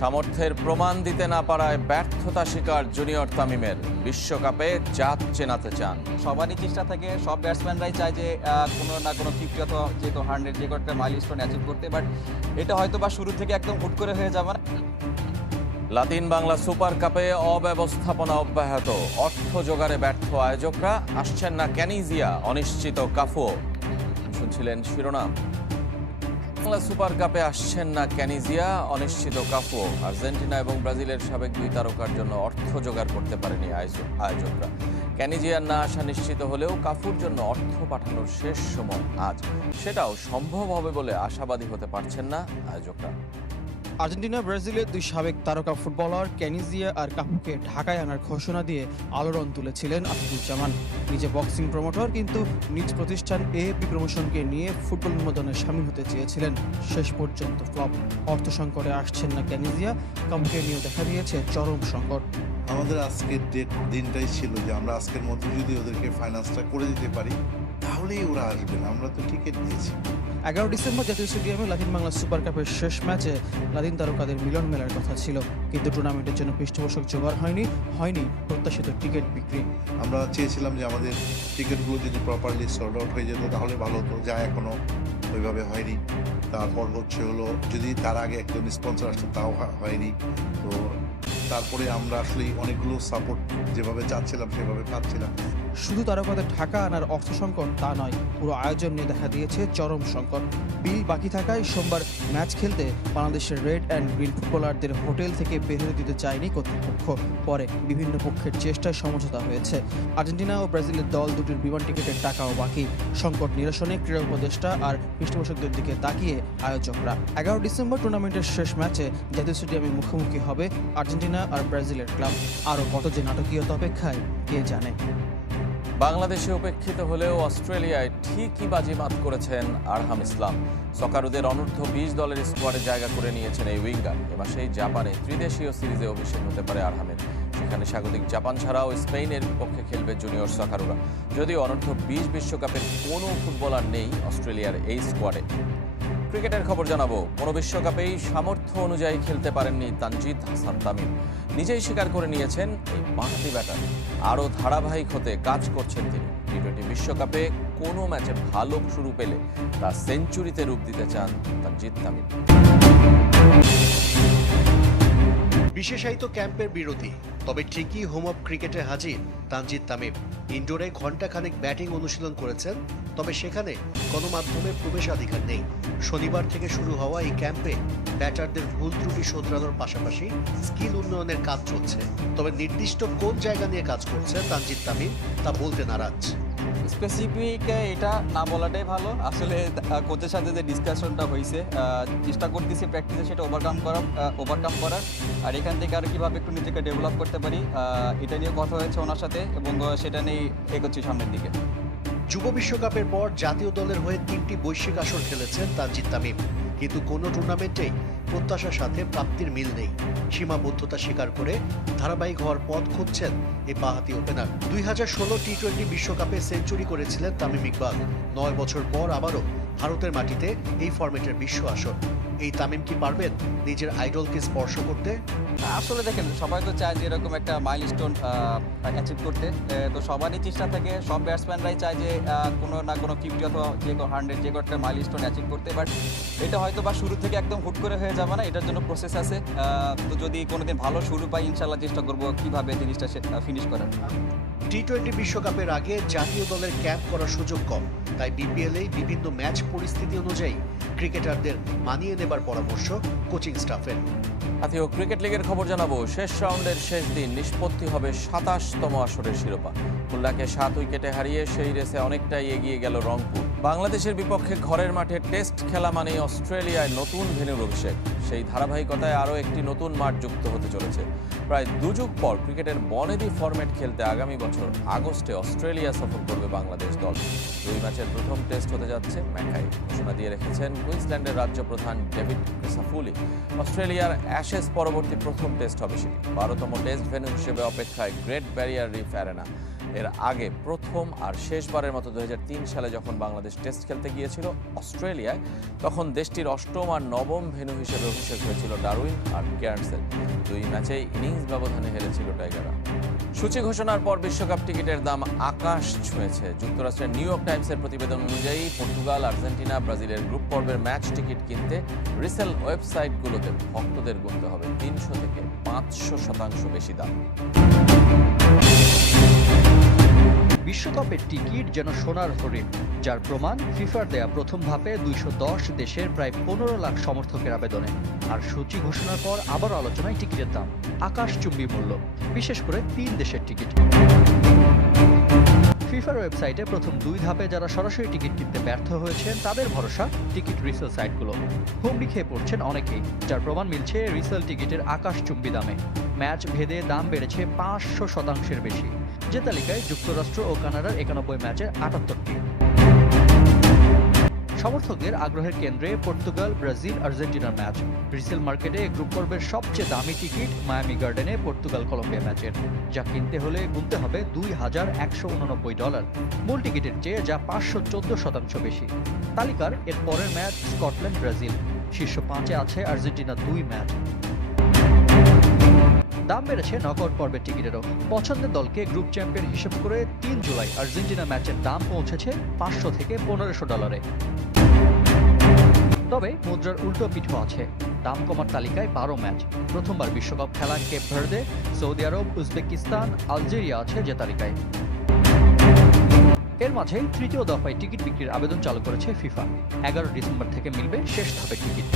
সামর্থ্যের প্রমাণ দিতে না পারায় ব্যর্থতা শিকার জুনিয়র তামিমের। বিশ্বকাপে জাত চেনাতে চান। সবারই চেষ্টা থাকে, সব ব্যাটসম্যানরাই চায় যে কোনো না কোনো 50 অথবা যে কোনো 100 যে কোনো একটা মাইলস্টোন অ্যাচিভ করতে, বাট এটা হয়তো বা শুরু থেকে একদম হুট করে হয়ে যাবে না। লাতিন বাংলা সুপার কাপে অব্যবস্থাপনা অব্যাহত। অর্থ জোগাড়ে ব্যর্থ আয়োজকরা, আসছেন না ক্যানিজিয়া, অনিশ্চিত কাফুও। শুনছিলেন শিরোনাম। বাংলা সুপার কাপে আসছেন না ক্যানিজিয়া, অনিশ্চিত কাফুও। আর্জেন্টিনা এবং ব্রাজিলের সাবেক দুই তারকার জন্য অর্থ জোগাড় করতে পারেনি আয়োজকরা। ক্যানিজিয়ার না আসা নিশ্চিত হলেও কাফুর জন্য অর্থ পাঠানোর শেষ সময় আজ। সেটাও সম্ভব হবে বলে আশাবাদী হতে পারছেন না আয়োজকরা। আর্জেন্টিনা ব্রাজিলের দুই সাবেক তারকা ফুটবলার ক্যানিজিয়া আর কাপুকে ঢাকায় আনার ঘোষণা দিয়ে আলোড়ন তুলেছিলেন আফিফুজ্জামান। নিজে বক্সিং প্রমোটর, কিন্তু নিজ প্রতিষ্ঠান এএপি প্রমোশনকে নিয়ে ফুটবল উন্মোদনে সামিল হতে চেয়েছিলেন। শেষ পর্যন্ত ফ্লপ। অর্থ সংকটে আসছেন না ক্যানিজিয়া, কাপুকে নিয়েও দেখা দিয়েছে চরম সংকট। আমাদের আজকের দিনটাই ছিল যে আমরা আজকের মধ্যে যদি ওদেরকে ফাইন্যান্সটা করে দিতে পারি তাহলেই ওরা আসবে না। আমরা তো টিকিট দিয়েছি। 11 ডিসেম্বর জাতীয় স্টেডিয়ামে লাতিন বাংলা সুপার কাপের শেষ ম্যাচে লাতিন তারকাদের মিলন মেলার কথা ছিল, কিন্তু টুর্নামেন্টের জন্য পৃষ্ঠপোষক জোগাড় হয়নি প্রত্যাশিত টিকিট বিক্রি। আমরা চেয়েছিলাম যে আমাদের টিকিটগুলো যদি প্রপারলি সোল্ড আউট হয়ে যেত তাহলে ভালো হতো, যা এখনো ওইভাবে হয়নি। তারপর হলো যদি তার আগে একজন স্পন্সর আসতো, তাও হয়নি। তো তারপরে আমরা আসলে অনেকগুলো সাপোর্ট যেভাবে চাচ্ছিলাম সেভাবে পাচ্ছিলাম। শুধু তারকাদের ঢাকা আনার অর্থ সংকট তা নয়, পুরো আয়োজন নিয়ে দেখা দিয়েছে চরম সংকট। বিল বাকি থাকায় সোমবার ম্যাচ খেলতে বাংলাদেশের রেড অ্যান্ড গ্রিন ফুটবলারদের হোটেল থেকে বের হতে দিতে চায়নি কর্তৃপক্ষ। পরে বিভিন্ন পক্ষের চেষ্টায় সমঝোতা হয়েছে। আর্জেন্টিনা ও ব্রাজিলের দল দুটির বিমান টিকিটের টাকাও বাকি। সংকট নিরসনে ক্রীড়া উপদেষ্টা আর পৃষ্ঠপোষকদের দিকে তাকিয়ে আয়োজকরা 11 ডিসেম্বর টুর্নামেন্টের শেষ ম্যাচে জাতীয় স্টেডিয়ামে মুখোমুখি হবে আর্জেন্টিনা আর ব্রাজিলের ক্লাব। আরও কত যে নাটকীয়তা অপেক্ষায় কে জানে। বাংলাদেশে উপেক্ষিত হলেও অস্ট্রেলিয়ায় ঠিকই বাজিমাত করেছেন আরহাম ইসলাম। সকারুদের অনূর্ধ্ব 20 দলের স্কোয়াডে জায়গা করে নিয়েছেন এই উইঙ্গার। এ মাসেই জাপানে ত্রিদেশীয় সিরিজে অভিষেক হতে পারে আরহামের। সেখানে স্বাগতিক জাপান ছাড়াও স্পেনের বিপক্ষে খেলবে জুনিয়র সকারুরা। যদিও অনূর্ধ্ব 20 বিশ্বকাপের কোনো ফুটবলার নেই অস্ট্রেলিয়ার এই স্কোয়াডে। ক্রিকেটের খবর জানাবো। কোনো বিশ্বকাপেই সামর্থ্য অনুযায়ী খেলতে পারেননি তানজিদ হাসান তামিম। নিজেই স্বীকার করে নিয়েছেন এই বাঁহাতি ব্যাটার। আরও ধারাবাহিক হতে কাজ করছেন তিনি। টি-20 বিশ্বকাপে কোনো ম্যাচে ভালো শুরু পেলে তা সেঞ্চুরিতে রূপ দিতে চান তানজিদ তামিম। বিশেষায়িত ক্যাম্পের বিরতি, তবে ঠিকই হোম অফ ক্রিকেটে হাজির তানজিদ তামিম। ইনডোরে ঘণ্টাখানেক ব্যাটিং অনুশীলন করেছেন, তবে সেখানে গণমাধ্যমের প্রবেশাধিকার নেই। শনিবার থেকে শুরু হওয়া এই ক্যাম্পে ব্যাটারদের ভুল ত্রুটি শোধরানোর পাশাপাশি স্কিল উন্নয়নের কাজ চলছে। তবে নির্দিষ্ট কোন জায়গা নিয়ে কাজ করছে তানজিদ তামিম তা বলতে নারাজ। স্পেসিফিক এটা না বলাটাই ভালো। আসলে কোচের সাথে যে ডিসকাশনটা হয়েছে, চেষ্টা করতেছি প্র্যাকটিসে সেটা ওভারকাম করার, আর এখান থেকে আর কীভাবে একটু নিজেকে ডেভেলপ করতে পারি এটা নিয়ে কথা হয়েছে ওনার সাথে, এবং সেটা নিয়েই এগোচ্ছি সামনের দিকে। যুব বিশ্বকাপের পর জাতীয় দলের হয়ে 3টি বৈশ্বিক আসর খেলেছেন তানজিদ তামিম, কিন্তু কোনো টুর্নামেন্টেই প্রত্যাশার সাথে প্রাপ্তির মিল নেই। সীমাবদ্ধতা স্বীকার করে ধারাবাহিক হওয়ার পথ খুঁজছেন এই বাঁহাতি ওপেনার। 2016 টি-20 বিশ্বকাপে সেঞ্চুরি করেছিলেন তামিম ইকবাল। 9 বছর পর আবারও ভারতের মাটিতে এই ফরম্যাটের বিশ্ব আসর। এই তামিম কি পারবেন নিজের আইডলকে স্পর্শ করতে? আসলে দেখেন, সবাই তো চায় যে এরকম একটা মাইলস্টোন অ্যাচিভ করতে। তো সবারই চেষ্টা থাকে, সব ব্যাটসম্যানরাই চায় যে কোনো না কোনো 50 অথবা যে কোনো 100 যে কোনো একটা মাইলস্টোন অ্যাচিভ করতে, বাট এটা হয়তো বা শুরু থেকে একদম হুট করে হয়ে যাবে না, এটার জন্য প্রসেস আছে। তো যদি কোনোদিন ভালো শুরু পাই, ইনশাল্লাহ চেষ্টা করবো কীভাবে জিনিসটা ফিনিশ করার। টি-20 বিশ্বকাপের আগে জাতীয় দলের ক্যাম্প করার সুযোগ কম, তাই বিপিএলে বিভিন্ন ম্যাচ পরিস্থিতি অনুযায়ী ক্রিকেটারদের মানিয়ে নেবার পরামর্শ কোচিং স্টাফের। জাতীয় ক্রিকেট লিগের খবর জানাবো। শেষ রাউন্ডের শেষ দিন নিষ্পত্তি হবে 27তম আসরের শিরোপা। খুলনাকে 7 উইকেটে হারিয়ে সেই রেসে অনেকটাই এগিয়ে গেল রংপুর। বাংলাদেশের বিপক্ষে ঘরের মাঠে টেস্ট খেলা মানেই অস্ট্রেলিয়ায় নতুন ভেন্যুর অভিষেক। সেই ধারাবাহিকতায় আরও একটি নতুন মাঠ যুক্ত হতে চলেছে। প্রায় 2 যুগ পর ক্রিকেটের বনেদি ফরম্যাট খেলতে আগামী বছর আগস্টে অস্ট্রেলিয়া সফর করবে বাংলাদেশ দল। 2 ম্যাচের প্রথম টেস্ট হতে যাচ্ছে ম্যাকাই। ঘোষণা দিয়ে রেখেছেন কুইন্সল্যান্ডের রাজ্যপ্রধান ডেভিড ক্রিসাফুলি। অস্ট্রেলিয়ার অ্যাশেজ পরবর্তী প্রথম টেস্ট হবে সেটি। 12তম টেস্ট ভেন্যু হিসেবে অপেক্ষায় গ্রেট ব্যারিয়ার রিফ অ্যারেনা। এর আগে প্রথম আর শেষবারের মতো 2003 সালে যখন বাংলাদেশ টেস্ট খেলতে গিয়েছিল অস্ট্রেলিয়ায়, তখন দেশটির অষ্টম আর নবম ভেন্যু হিসেবে অভিষেক হয়েছিল ডারউইন আর কেয়ার্নসের। 2 ম্যাচেই ইনিংস ব্যবধানে হেরেছিল টাইগাররা। সূচি ঘোষণার পর বিশ্বকাপ টিকিটের দাম আকাশ ছুঁয়েছে। যুক্তরাষ্ট্রের নিউ ইয়র্ক টাইমসের প্রতিবেদন অনুযায়ী পর্তুগাল, আর্জেন্টিনা, ব্রাজিলের গ্রুপ পর্বের ম্যাচ টিকিট কিনতে রিসেল ওয়েবসাইটগুলোতে ভক্তদের গুনতে হবে 300 থেকে 500% বেশি দাম। বিশ্বকাপের টিকিট যেন সোনার হরিণ, যার প্রমাণ ফিফার দেয়া প্রথম ধাপে 210 দেশের প্রায় 15 লাখ সমর্থকের আবেদনে। আর সূচি ঘোষণার পর আবার আলোচনায় টিকিটের দাম আকাশচুম্বী মূল্য, বিশেষ করে 3 দেশের টিকিট। ফিফার ওয়েবসাইটে প্রথম 2 ধাপে যারা সরাসরি টিকিট কিনতে ব্যর্থ হয়েছেন তাদের ভরসা টিকিট রিসেল সাইটগুলো। হুমড়ি খেয়ে পড়ছেন অনেকেই, যার প্রমাণ মিলছে রিসেল টিকিটের আকাশচুম্বী দামে। ম্যাচ ভেদে দাম বেড়েছে 500% বেশি। যে তালিকায় যুক্তরাষ্ট্র ও কানাডার 91 ম্যাচের 78টি। সমর্থকদের আগ্রহের কেন্দ্রে পর্তুগাল, ব্রাজিল, আর্জেন্টিনার ম্যাচ। রিসেল মার্কেটে গ্রুপ পর্বের সবচেয়ে দামি টিকিট মায়ামি গার্ডেনে পর্তুগাল কলম্বিয়া ম্যাচের, যা কিনতে হলে গুনতে হবে $2,189। মূল টিকিটের চেয়ে যা 514% বেশি। তালিকার এর পরের ম্যাচ স্কটল্যান্ড ব্রাজিল। শীর্ষ 5-এ আছে আর্জেন্টিনা 2 ম্যাচ। দাম বেড়েছে নকআউট পর্বের টিকিটেরও। পছন্দের দলকে গ্রুপ চ্যাম্পিয়ন হিসেব করে 3 জুলাই আর্জেন্টিনা ম্যাচের দাম পৌঁছেছে $500 থেকে $1,500। তবে মুদ্রার উল্টো পিঠও আছে। দাম কমার তালিকায় 12 ম্যাচ। প্রথমবার বিশ্বকাপ খেলা কেপ ভার্দে, সৌদি আরব, উজবেকিস্তান, আলজেরিয়া আছে যে তালিকায়। এর মাঝে তৃতীয় দফায় টিকিট বিক্রির আবেদন চালু করেছে ফিফা। 11 ডিসেম্বর থেকে মিলবে শেষ ধাপের টিকিট।